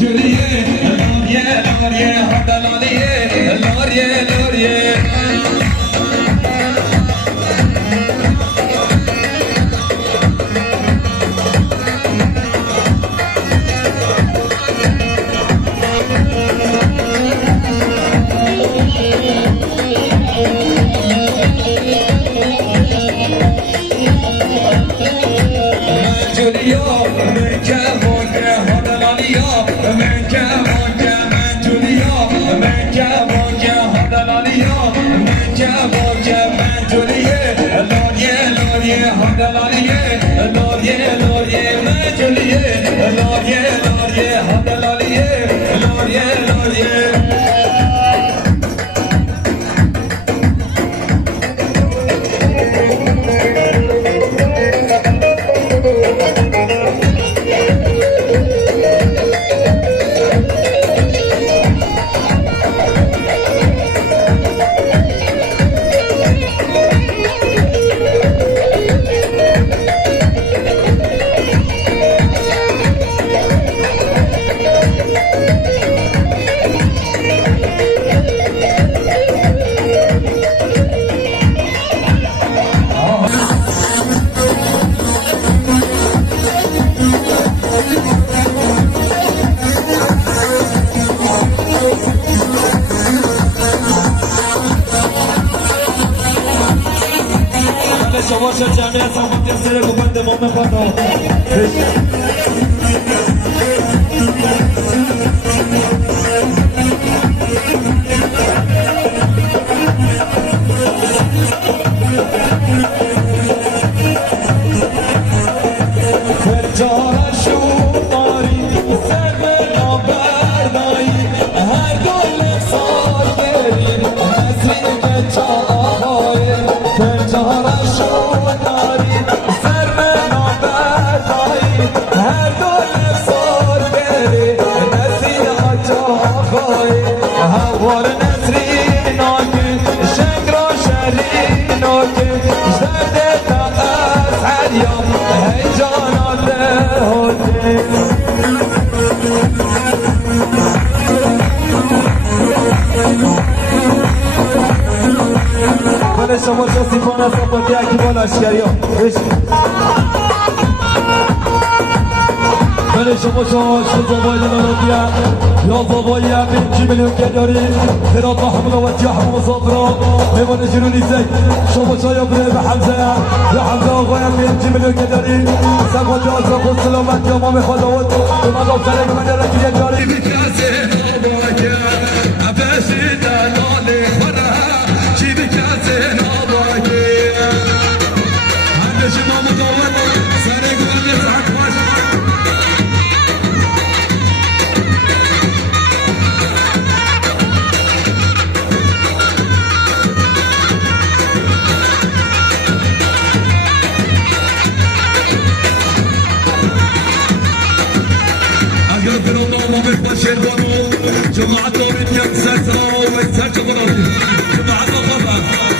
جولیه لاریه لاریه هدلالیه لاریه لاریه شما جمعیت هم تسیر بکن دمام خدا شما شستیفان از سپاتی اکیبان اشکری ها بله شما شد بابای لنانوندیا یا بابایی همین کی میلیون که داری هرات با حمل و وجه حمل مصافرا میوان جنونی زی شما شایا بره به حمزه یا حمزه آقای همین کی میلیون که داری سقوات آزاق و سلامت یا مام خداوت به مقام سرک من در رکیه داری بکازه ناباکه عباسی دلاله خورا چی بکازه ناباکه همه شما مداوم سرک من نزعک باشه جماعة دورين يمسسها ويسجل غرضي جماعة غرضها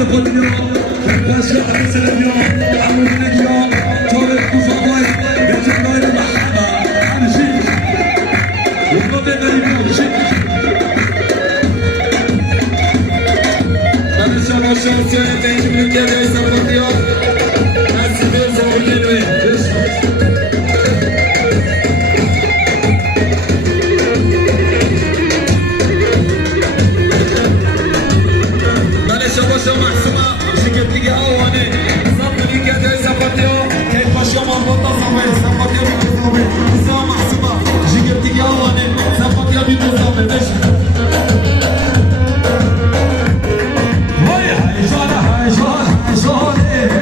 سفادیا باشه عروس لبیا عمود نگیا تارک بزرگای به جنگای محمد همشی اونو ببریم همشی همشا باشه سیاه بینج ملکه به سفادیا نسی بیرزه بکنوی شما محسومه شکل دیگه آوانه زبونی که دوی زباتیو که پاشو ما بودا زمه زباتیو بی بزامه شما محسومه شکل دیگه آوانه زباتیو بی بزامه بشه وای هیجان هیجان هیجان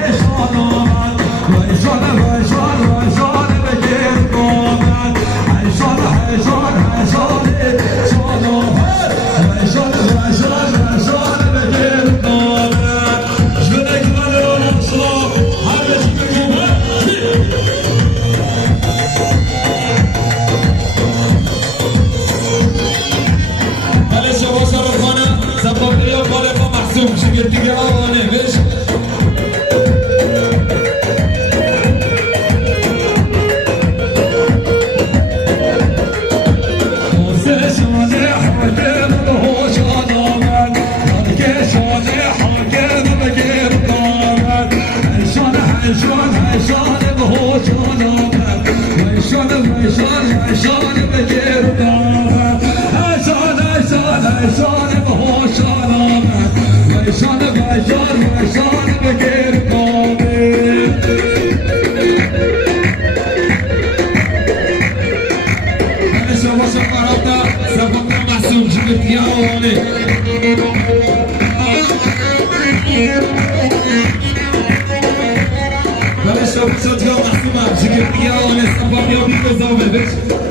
هیجان آمد هیجان هیجان هیجان بگیر آمد هیجان هیجان هیجان هیجان آمد هیجان هیجان هیجان بگیر شکل دیگه آوانه بش حسین شانه حاکم به هوشان آمد که شانه حاکم بگیر آمد حیشان حیشان حیشان به هوشان آمد حیشان حیشان حیشان بگیر آمد حیشان حیشان حیشان به هوشان آمد ویشان ویشان ویشان بگیر قامل من شما شما سبب محسوم جبت یا آوانه من شما شما محسوم جبت یا آوانه سبب یا بی بزامه بشه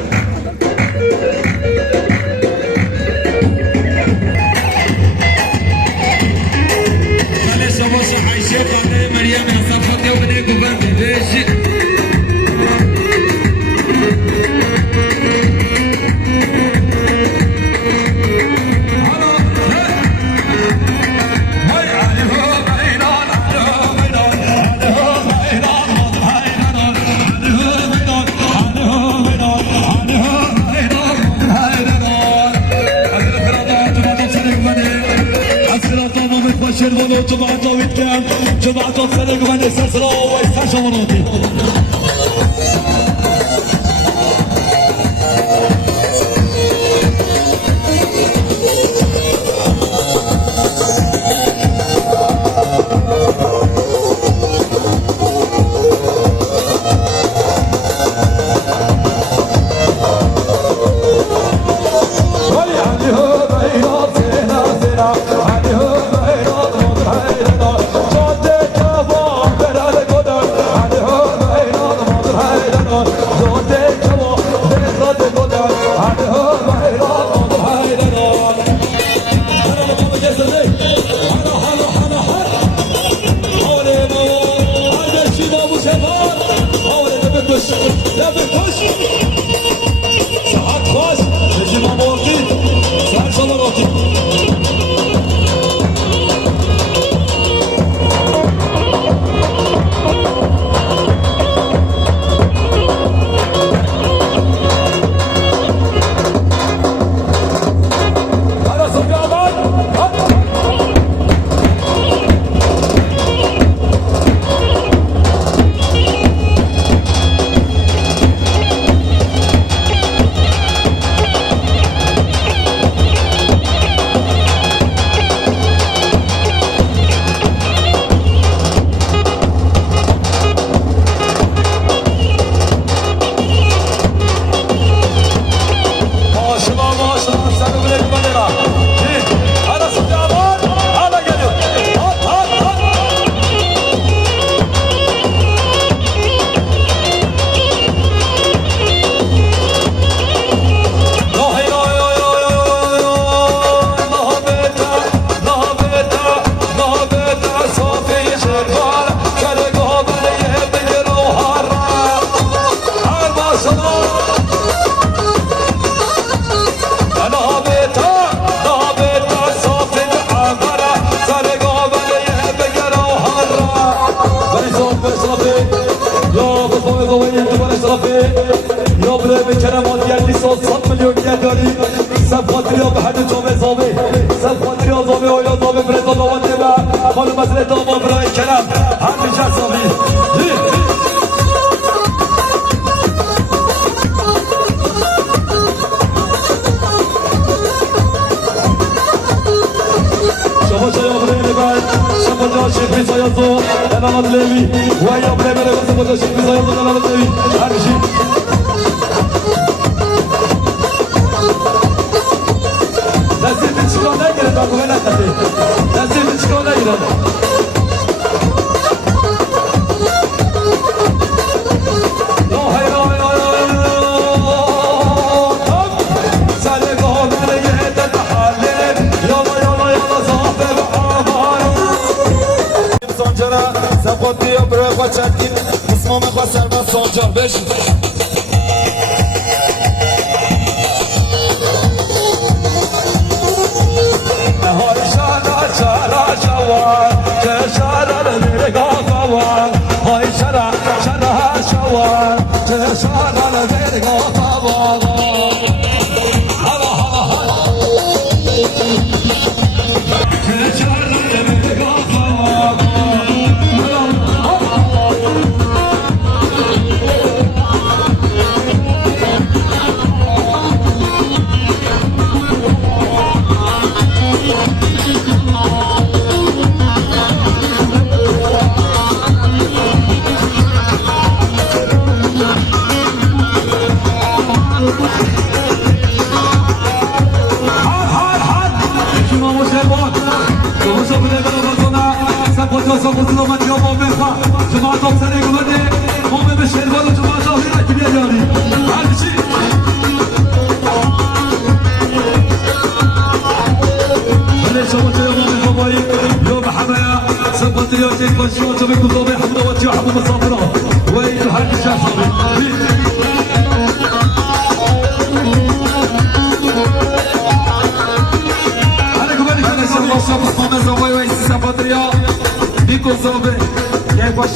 مريم يا صفحة يوم نيجو بردي ليش جماعة جاويد كان جماعة صدق من السلسلة ويستعشى مراتي خانم مسئله داما برای کرم همیشه حسابی شما شاید برای بعد شما جا شیخ بیسایازو دلالت لیوی و یا برای برای شما جا شیخ بیسایازو دلالت لیوی همیشه نصیب چیکار نگیره با کوه نکته نصیب چیکار نگیره زبادی یا برای خواه چندین اسمام خواه سرباز سانجار بشین های شرع شرع شوان که شرع نرگاه فوان های شرع شرع شوان که شرع نرگاه فوان هلا هلا هلا که شرع نرگاه فوان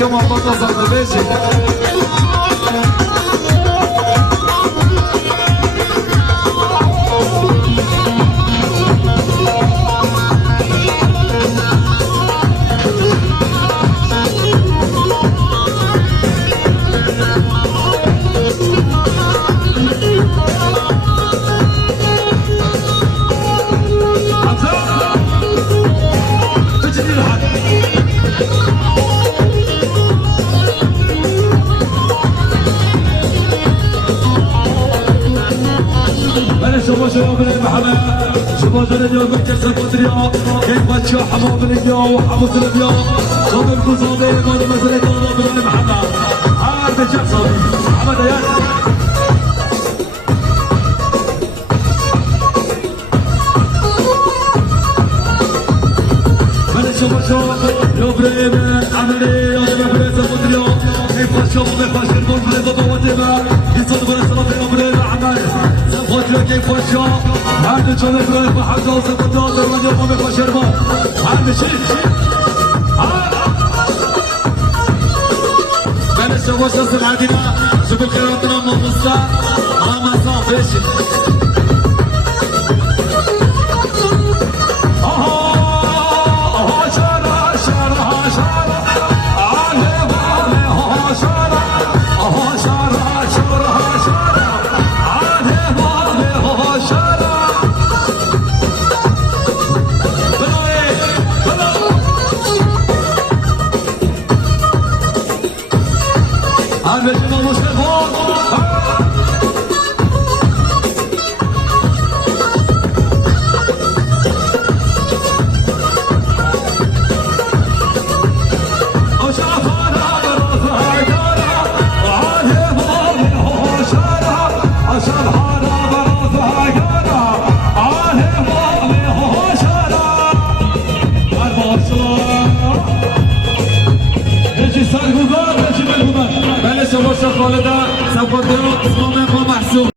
شما با تو زنده بشید شما جلد یا بکر سفادریا که بچه حمام بلگیا و حموس لبیا و بالگزاده ایمان مزل دانا بلان محمد هر بچه صابی محمد ایان من شما یا بریم عملی یا بریم سفادریا که بچه و بخواه شرمون بلد و بوته با بیسان برای صلاف یا بریم عمل سفادریا که بچه هر چونه برای محمد و سفادریا در من یا بخواه شرمون هر بچه من شما شخص العديدة شوفوا كراتنا مبسطة ماما صافيش خالده سفادریا اسلام ما محسوب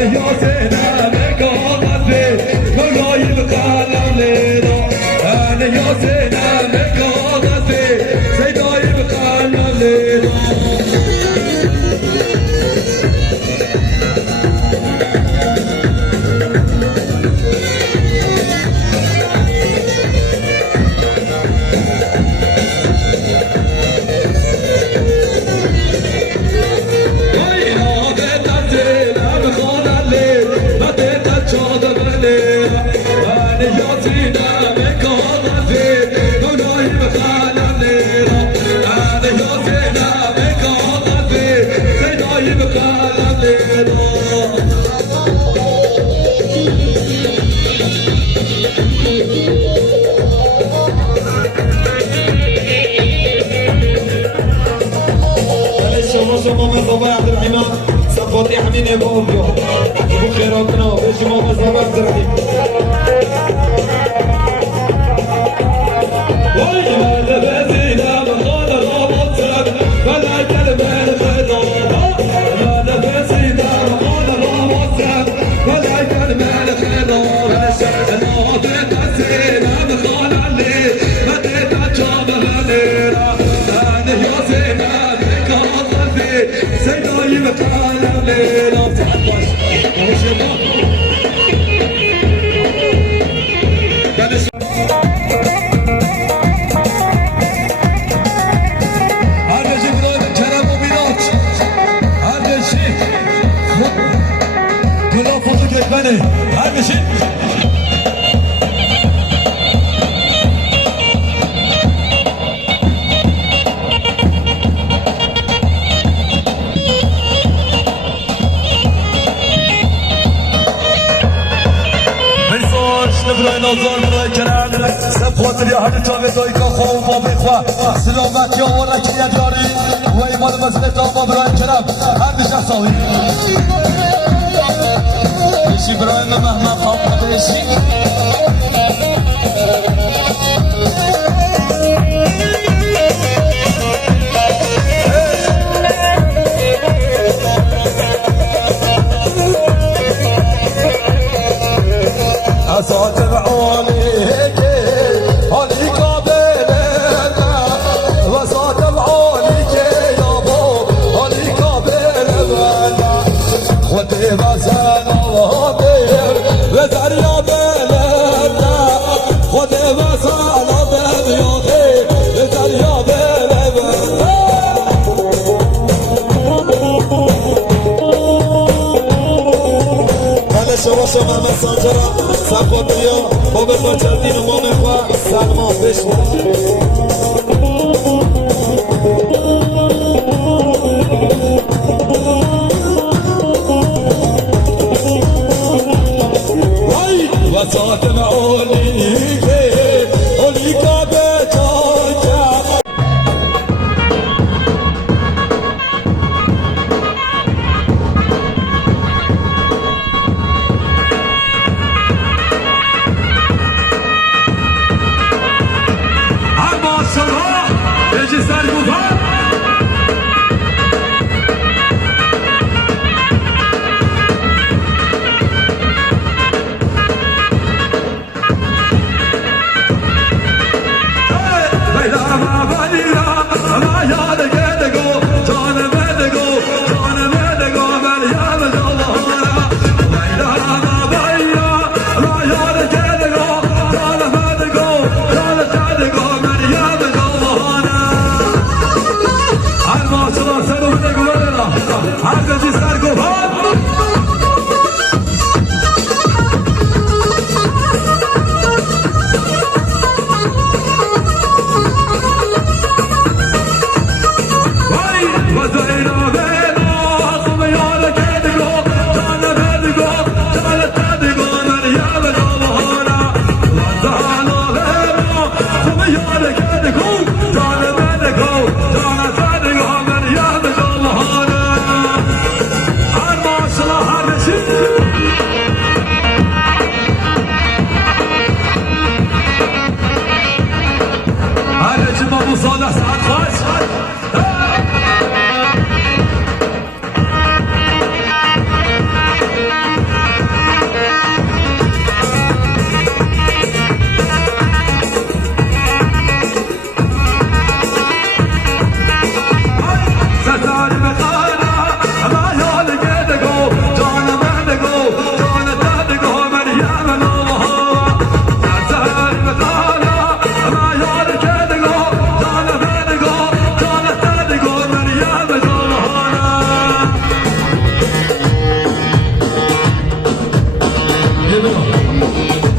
يا زينب قال شما مصابه عبدالرحیم سفاتی همین ابو خیراتنا به شما مصابه عبدالرحیم سلامت یا ورکیت داری و ایمان مسئله تا برای کرم هر بیشه ساوی بشی برای من مهمه خواه بشی اسات بعونی شما محمد سانجرا سفاتیا با بزار چردین و مام خواه سلمان بشنید وساعت معولی که اولی که به جاجا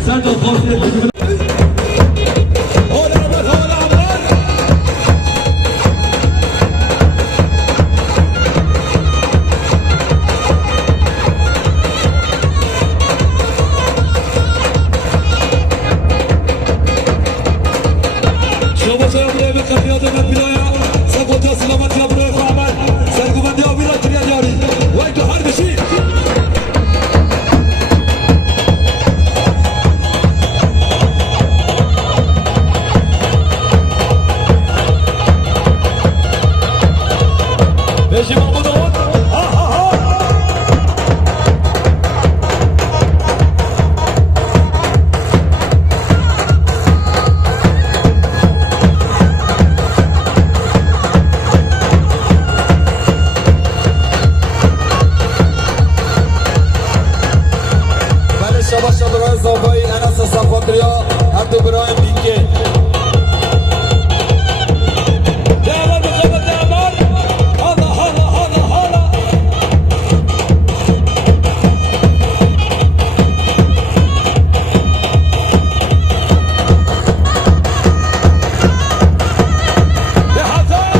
سردار خاصی حال اول حال اول شما چرا برای به خفیات من بیلایا سفوت یا سلامت یا برای فهمت سرگوبندی ها بیلا تریا دیاری وای تو هر بشی بشی محمود آن ها ها ها بله شباش برای زاوایی انس صفاقریا هر دو برای دیگه دعوار بخواه دعوار حالا حالا حالا حالا به حضر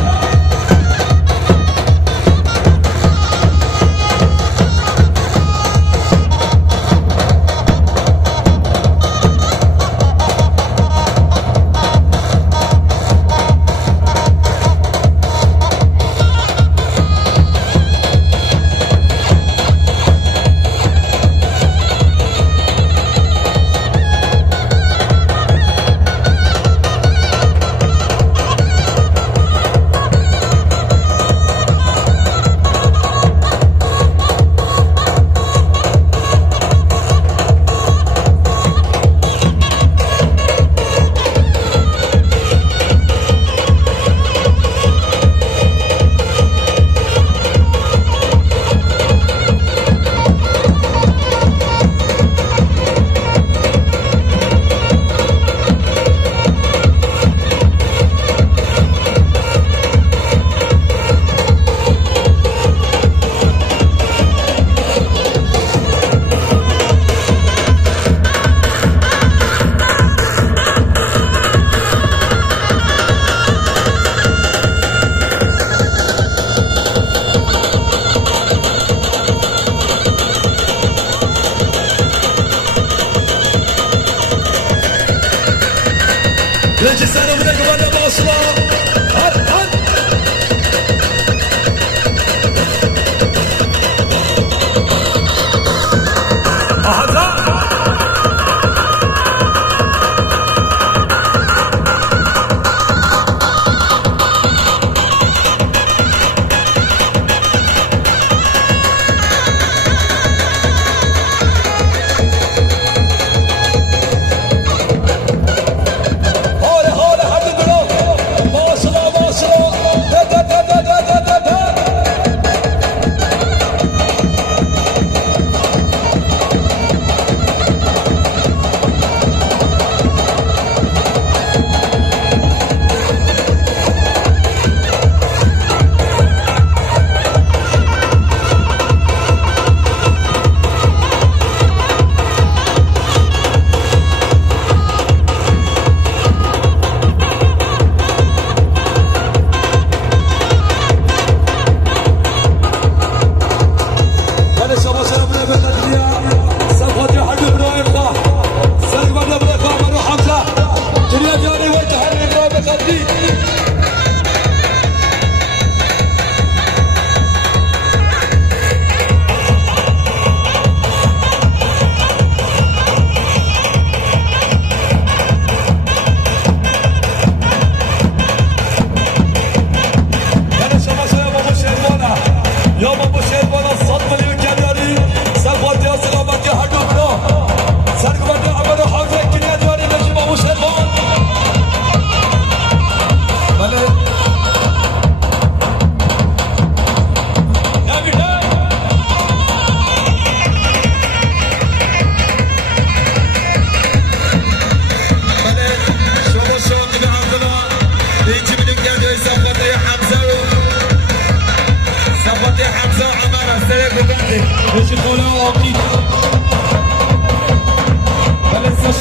Leci sen ömrüne güvenle başla Har har حال حال حد دلو ماشاءالله ماشاءالله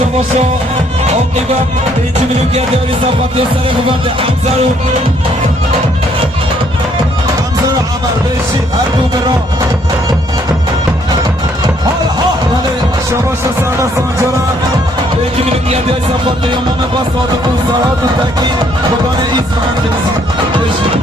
شما شو عاقبت 5 میلیون گردیاری صفت و سر ببند حمزه رو عمل بشی هر بوم را شما شو سربست آنجارم 5 میلیون گردیاری صفت و امام با صادق و سرات و تکین خدان ایسمان بشی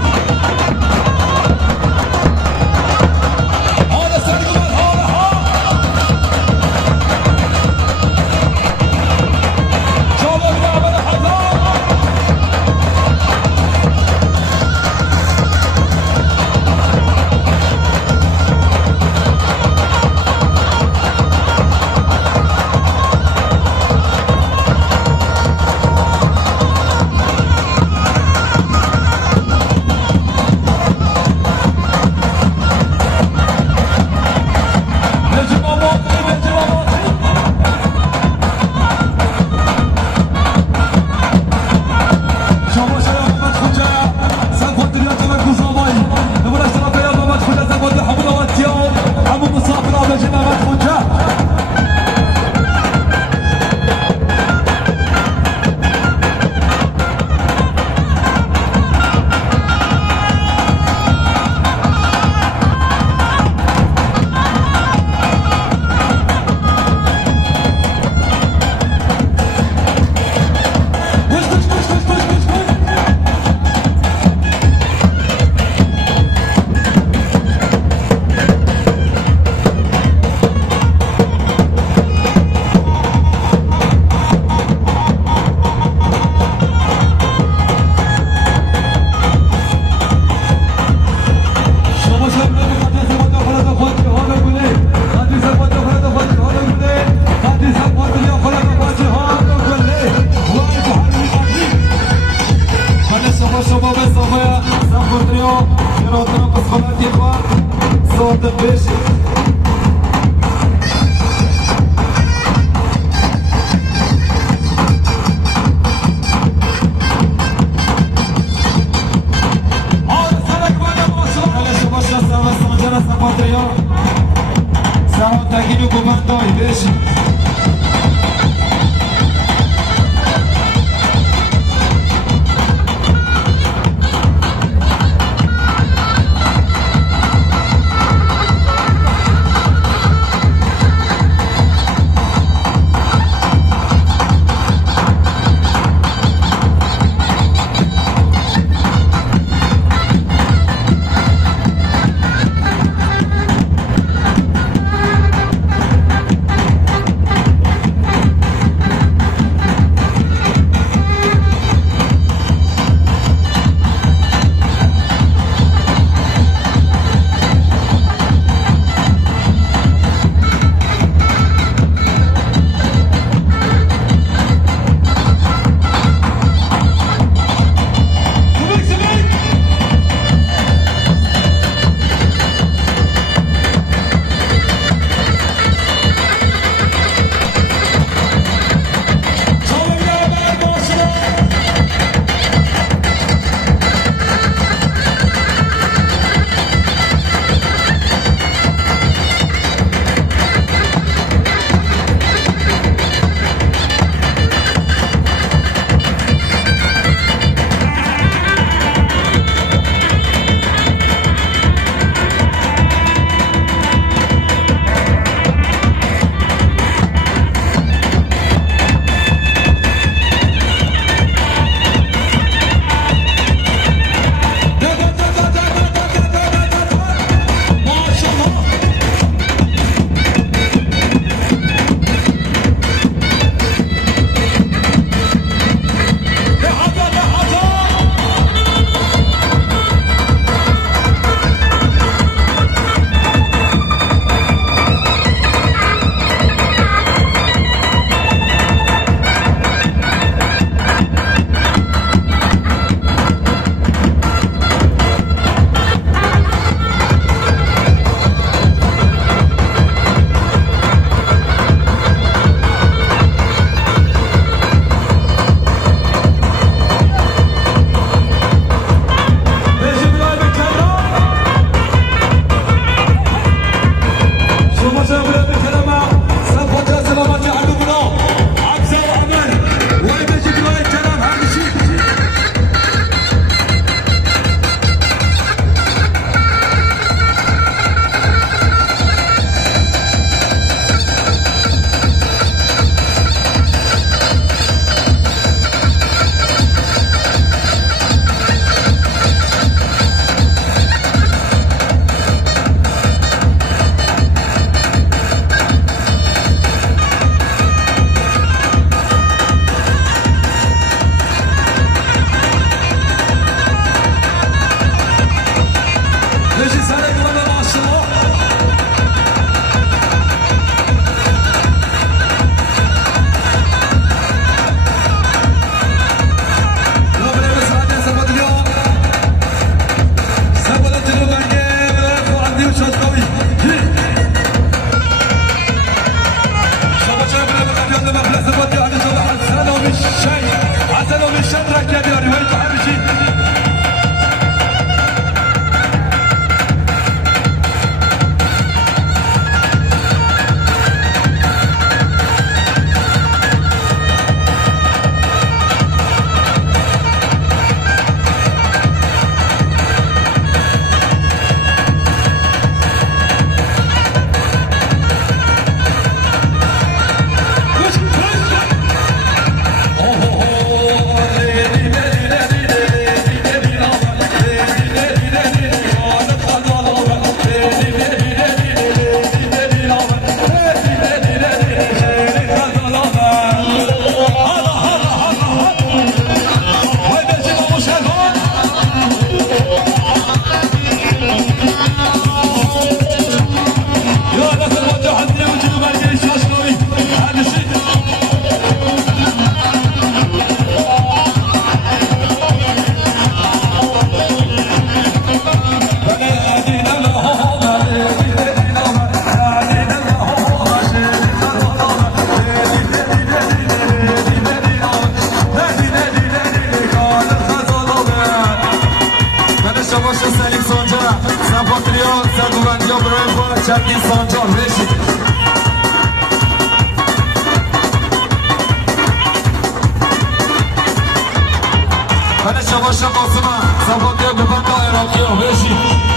شباش قاسم صفات گوبند عراقی ها بشی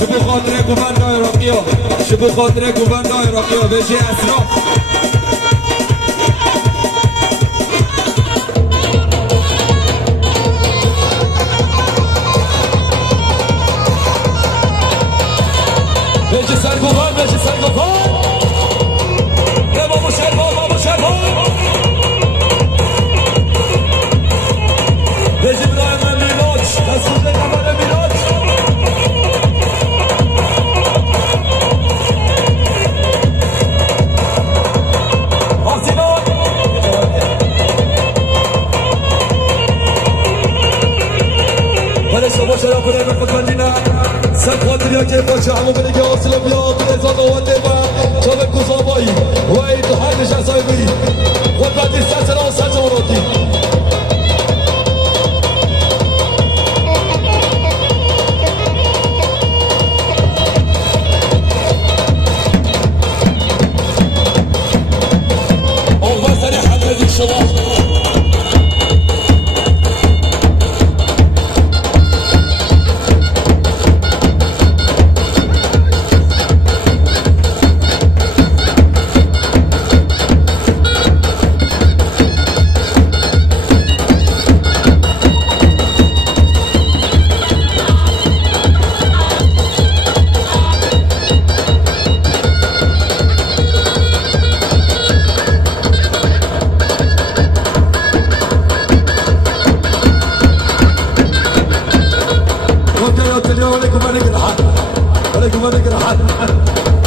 شبه خاطر گوبند عراقی ها شبه خاطر گوبند عراقی ها بجی اسراف بجی سرگوبند بجی سرگوبند بابا شربان بابا شربان بجی برای من میلاد دستور کمال میلاد شما شرف کنه به خودمندینه سر خاطریا که باشه همون بلگه آسلا بیاد ازاد آوانده و چاوه کزابایی و اید هر نشستای بری خودمندی سر سران سر جمعراتی آقا سری حضرتی شما عليكم عليك الحال